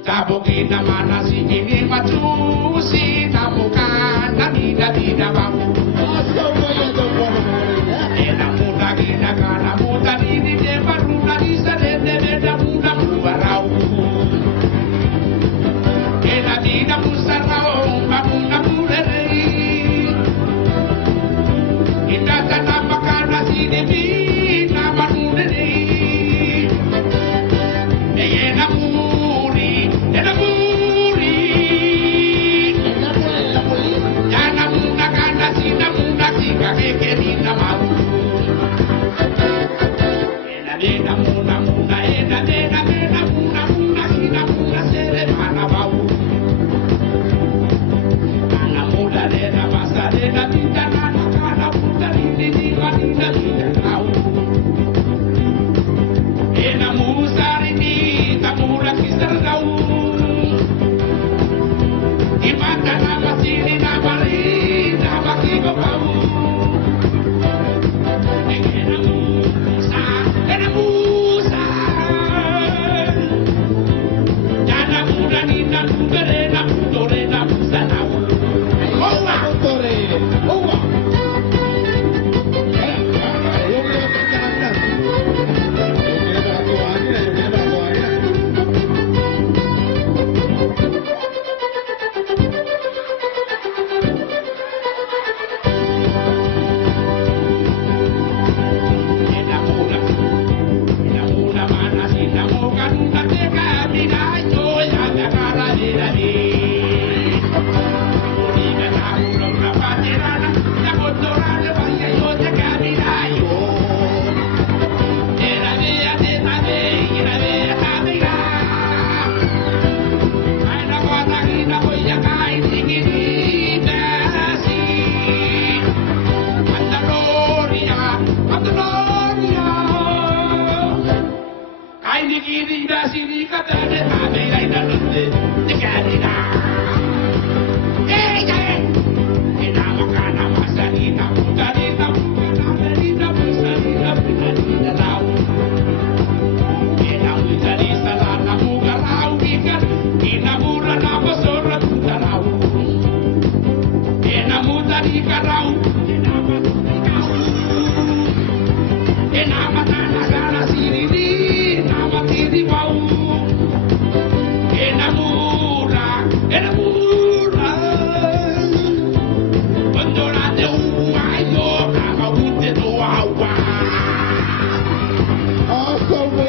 Tabokina mana sini maju si tabukan nani dadi dabang. Ena muda gina kana muda ini de baru nani sare de beda muda mubarau. Ena dina musarau bakuna mureri. Ita tanah makana sini bina baru nani. Ena Wow.